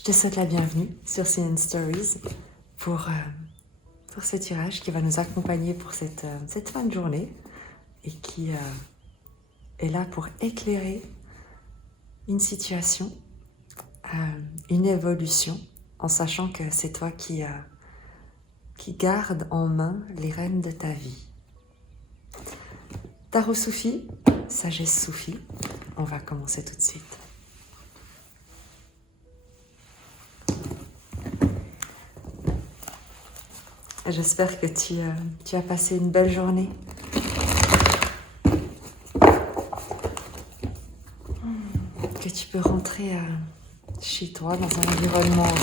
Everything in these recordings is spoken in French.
Je te souhaite la bienvenue sur CNN Stories pour ce tirage qui va nous accompagner pour cette fin de journée et qui est là pour éclairer une situation, une évolution, en sachant que c'est toi qui garde en main les rênes de ta vie. Tarot Soufi, sagesse Soufi, on va commencer tout de suite. J'espère que tu as passé une belle journée. Que tu peux rentrer chez toi dans un environnement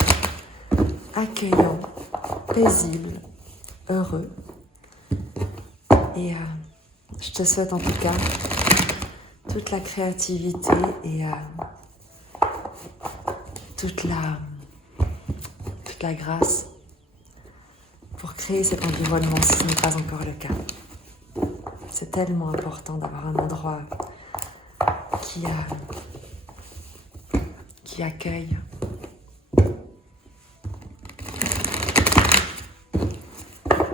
accueillant, paisible, heureux. Et je te souhaite en tout cas toute la créativité et toute la grâce pour créer cet environnement si ce n'est pas encore le cas. C'est tellement important d'avoir un endroit qui accueille.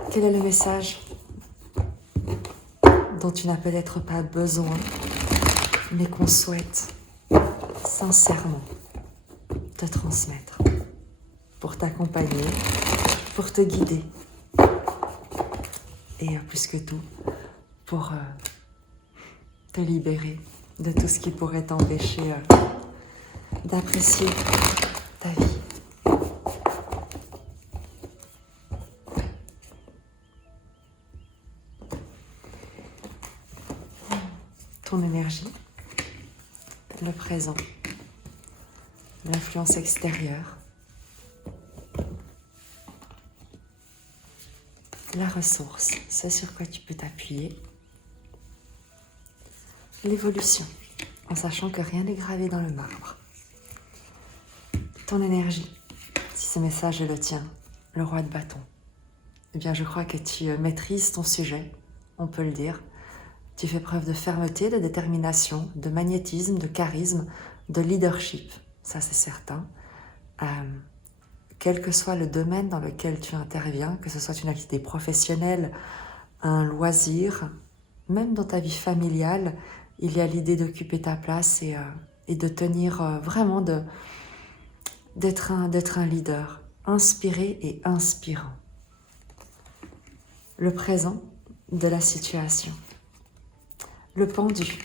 Quel est le message dont tu n'as peut-être pas besoin, mais qu'on souhaite sincèrement te transmettre pour t'accompagner, pour te guider et plus que tout, pour te libérer de tout ce qui pourrait t'empêcher d'apprécier ta vie. Ton énergie, le présent, l'influence extérieure, la ressource, ce sur quoi tu peux t'appuyer, l'évolution, en sachant que rien n'est gravé dans le marbre. Ton énergie, si ce message est le tien, le roi de bâton, eh bien je crois que tu maîtrises ton sujet, on peut le dire. Tu fais preuve de fermeté, de détermination, de magnétisme, de charisme, de leadership, ça c'est certain. Quel que soit le domaine dans lequel tu interviens, que ce soit une activité professionnelle, un loisir, même dans ta vie familiale, il y a l'idée d'occuper ta place et de tenir vraiment d'être un leader, inspiré et inspirant. Le présent de la situation. Le pendu.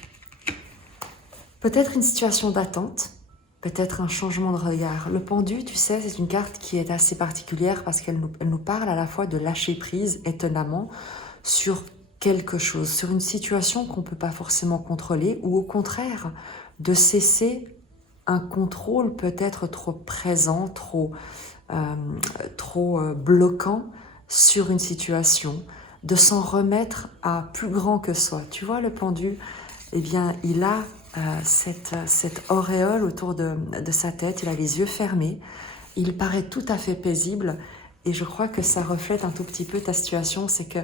Peut-être une situation d'attente, peut-être un changement de regard. Le pendu, tu sais, c'est une carte qui est assez particulière parce qu'elle nous parle à la fois de lâcher prise, étonnamment, sur quelque chose, sur une situation qu'on ne peut pas forcément contrôler, ou au contraire, de cesser un contrôle peut-être trop présent, trop bloquant sur une situation, de s'en remettre à plus grand que soi. Tu vois, le pendu, eh bien, il a cette auréole autour de sa tête, il a les yeux fermés, il paraît tout à fait paisible et je crois que ça reflète un tout petit peu ta situation, c'est que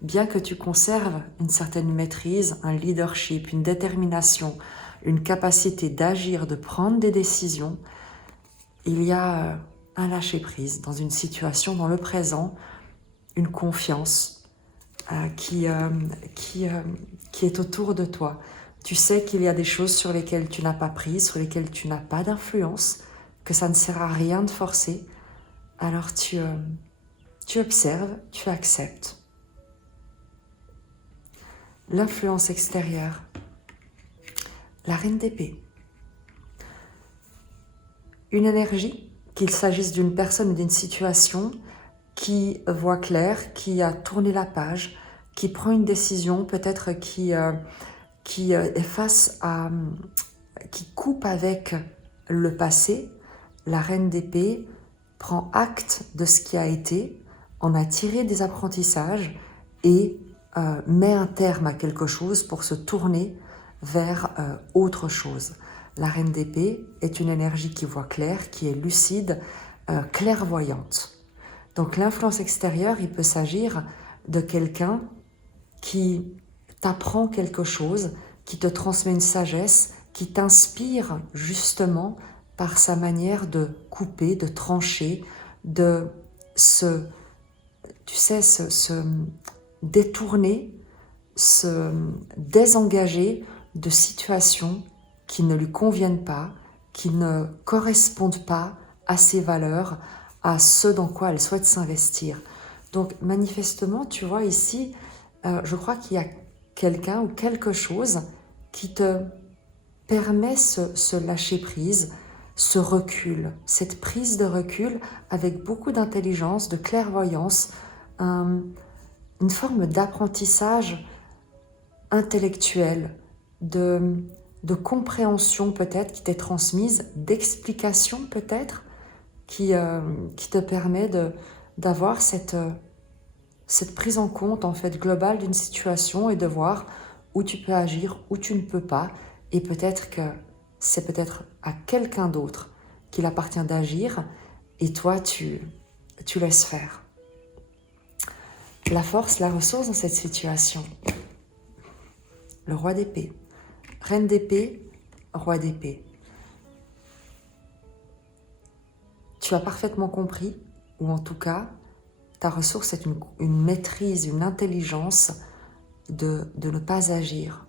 bien que tu conserves une certaine maîtrise, un leadership, une détermination, une capacité d'agir, de prendre des décisions, il y a un lâcher-prise dans une situation, dans le présent, une confiance qui est autour de toi. Tu sais qu'il y a des choses sur lesquelles tu n'as pas prise, sur lesquelles tu n'as pas d'influence, que ça ne sert à rien de forcer. Alors tu observes, tu acceptes. L'influence extérieure. La reine d'épée. Une énergie, qu'il s'agisse d'une personne ou d'une situation, qui voit clair, qui a tourné la page, qui prend une décision, peut-être qui coupe avec le passé. La reine d'épée prend acte de ce qui a été, en a tiré des apprentissages et met un terme à quelque chose pour se tourner vers autre chose. La reine d'épée est une énergie qui voit clair, qui est lucide, clairvoyante. Donc l'influence extérieure, il peut s'agir de quelqu'un qui t'apprend quelque chose, qui te transmet une sagesse, qui t'inspire justement par sa manière de couper, de trancher, de se, tu sais, se détourner, se désengager de situations qui ne lui conviennent pas, qui ne correspondent pas à ses valeurs, à ce dans quoi elle souhaite s'investir. Donc manifestement, tu vois ici, je crois qu'il y a quelqu'un ou quelque chose qui te permet ce lâcher-prise, ce recul, cette prise de recul avec beaucoup d'intelligence, de clairvoyance, une forme d'apprentissage intellectuel, de compréhension peut-être qui t'est transmise, d'explication peut-être qui te permet d'avoir cette prise en compte en fait globale d'une situation et de voir où tu peux agir, où tu ne peux pas, et peut-être que c'est peut-être à quelqu'un d'autre qu'il appartient d'agir et toi tu laisses faire. La force, la ressource dans cette situation. Le roi d'épée, reine d'épée, roi d'épée. Tu as parfaitement compris, ou en tout cas, ta ressource est une maîtrise, une intelligence de ne pas agir.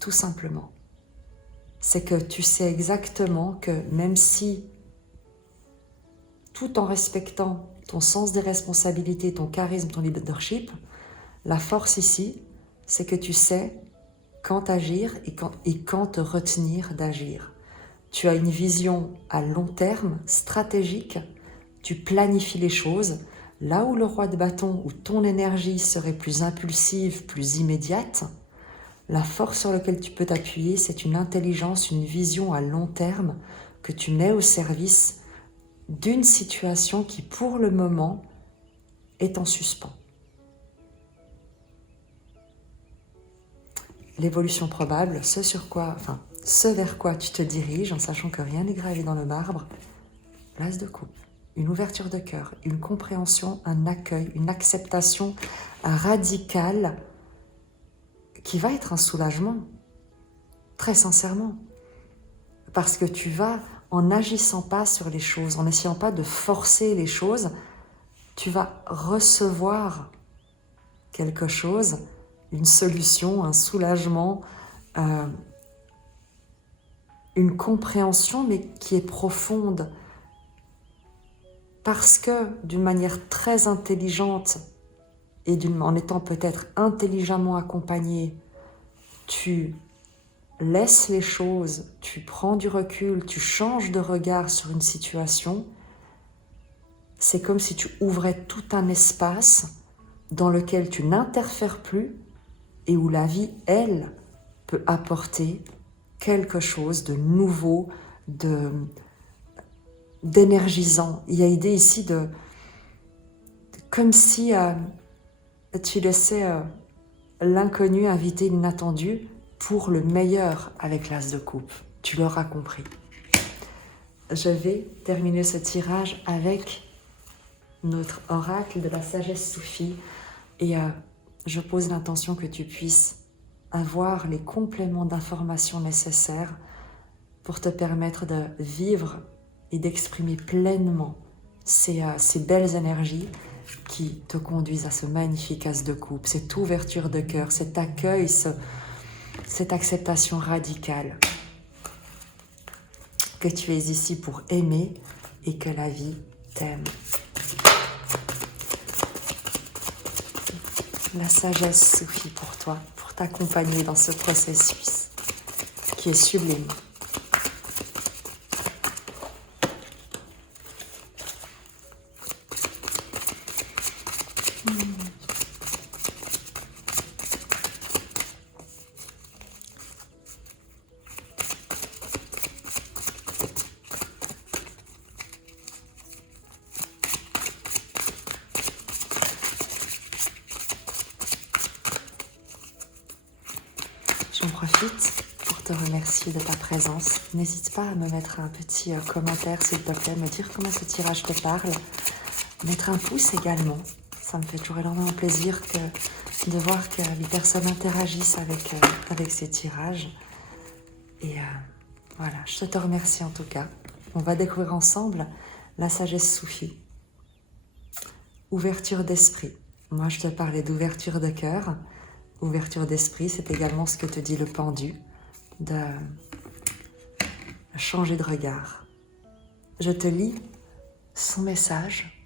Tout simplement. C'est que tu sais exactement que même si, tout en respectant ton sens des responsabilités, ton charisme, ton leadership, la force ici, c'est que tu sais quand agir et quand te retenir d'agir. Tu as une vision à long terme, stratégique, tu planifies les choses, là où le roi de bâton, où ton énergie serait plus impulsive, plus immédiate, la force sur laquelle tu peux t'appuyer, c'est une intelligence, une vision à long terme que tu mets au service d'une situation qui, pour le moment, est en suspens. L'évolution probable, ce vers quoi tu te diriges en sachant que rien n'est gravé dans le marbre, l'as de coupe, une ouverture de cœur, une compréhension, un accueil, une acceptation radicale qui va être un soulagement, très sincèrement. Parce que tu vas, en n'agissant pas sur les choses, en n'essayant pas de forcer les choses, tu vas recevoir quelque chose, une solution, un soulagement, une compréhension, mais qui est profonde. Parce que d'une manière très intelligente et en étant peut-être intelligemment accompagné, tu laisses les choses, tu prends du recul, tu changes de regard sur une situation, c'est comme si tu ouvrais tout un espace dans lequel tu n'interfères plus et où la vie, elle, peut apporter quelque chose de nouveau, d'énergisant. Il y a l'idée ici comme si tu laissais l'inconnu inviter l'inattendu pour le meilleur avec l'as de coupe. Tu l'auras compris. Je vais terminer ce tirage avec notre oracle de la sagesse soufie et je pose l'intention que tu puisses avoir les compléments d'informations nécessaires pour te permettre de vivre et d'exprimer pleinement ces belles énergies qui te conduisent à ce magnifique as de coupe, cette ouverture de cœur, cet accueil, cette acceptation radicale que tu es ici pour aimer et que la vie t'aime. La sagesse suffit pour toi, pour t'accompagner dans ce processus qui est sublime. J'en profite pour te remercier de ta présence. N'hésite pas à me mettre un petit commentaire, s'il te plaît, me dire comment ce tirage te parle. Mettre un pouce également. Ça me fait toujours énormément plaisir de voir que les personnes interagissent avec ces tirages. Et Voilà, je te remercie en tout cas. On va découvrir ensemble la sagesse soufie. Ouverture d'esprit. Moi, je te parlais d'ouverture de cœur. Ouverture d'esprit, c'est également ce que te dit le pendu, de changer de regard. Je te lis son message.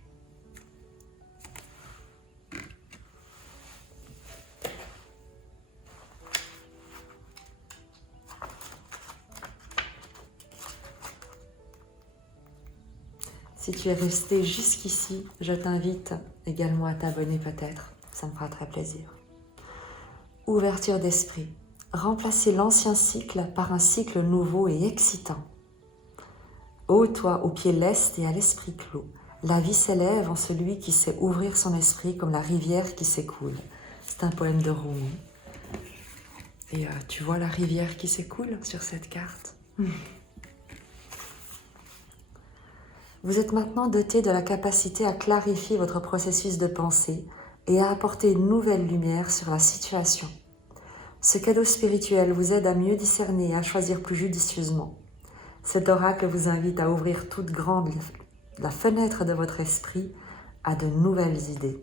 Si tu es resté jusqu'ici, je t'invite également à t'abonner peut-être, ça me fera très plaisir. Ouverture d'esprit. Remplacer l'ancien cycle par un cycle nouveau et excitant. Ô toi, aux pieds lestes et à l'esprit clos, la vie s'élève en celui qui sait ouvrir son esprit comme la rivière qui s'écoule. C'est un poème de Rumi. Et tu vois la rivière qui s'écoule sur cette carte. Vous êtes maintenant doté de la capacité à clarifier votre processus de pensée et à apporter une nouvelle lumière sur la situation. Ce cadeau spirituel vous aide à mieux discerner et à choisir plus judicieusement. Cet oracle vous invite à ouvrir toute grande la fenêtre de votre esprit à de nouvelles idées.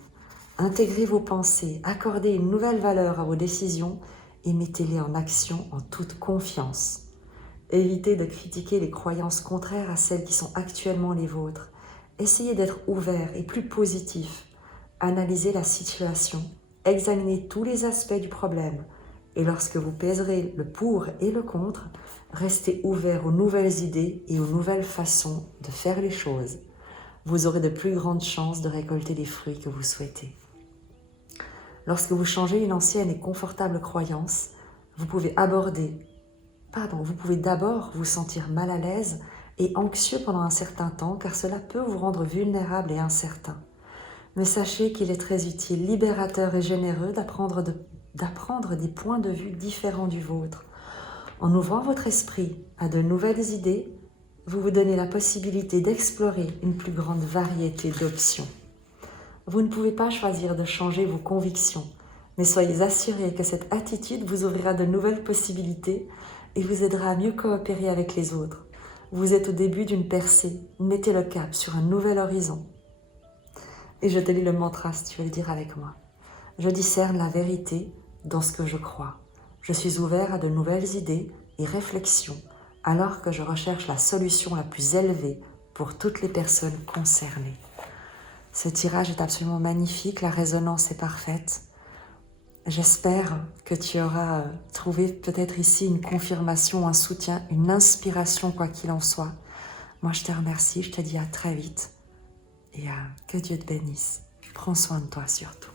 Intégrez vos pensées, accordez une nouvelle valeur à vos décisions et mettez-les en action en toute confiance. Évitez de critiquer les croyances contraires à celles qui sont actuellement les vôtres. Essayez d'être ouvert et plus positif. Analysez la situation, examinez tous les aspects du problème et lorsque vous pèserez le pour et le contre, restez ouvert aux nouvelles idées et aux nouvelles façons de faire les choses. Vous aurez de plus grandes chances de récolter les fruits que vous souhaitez. Lorsque vous changez une ancienne et confortable croyance, vous pouvez d'abord vous sentir mal à l'aise et anxieux pendant un certain temps car cela peut vous rendre vulnérable et incertain. Mais sachez qu'il est très utile, libérateur et généreux d'apprendre des points de vue différents du vôtre. En ouvrant votre esprit à de nouvelles idées, vous vous donnez la possibilité d'explorer une plus grande variété d'options. Vous ne pouvez pas choisir de changer vos convictions, mais soyez assurés que cette attitude vous ouvrira de nouvelles possibilités et vous aidera à mieux coopérer avec les autres. Vous êtes au début d'une percée, mettez le cap sur un nouvel horizon. Et je te lis le mantra si tu veux le dire avec moi. Je discerne la vérité dans ce que je crois. Je suis ouvert à de nouvelles idées et réflexions alors que je recherche la solution la plus élevée pour toutes les personnes concernées. Ce tirage est absolument magnifique, la résonance est parfaite. J'espère que tu auras trouvé peut-être ici une confirmation, un soutien, une inspiration, quoi qu'il en soit. Moi, je te remercie, je te dis à très vite et que Dieu te bénisse. Prends soin de toi surtout.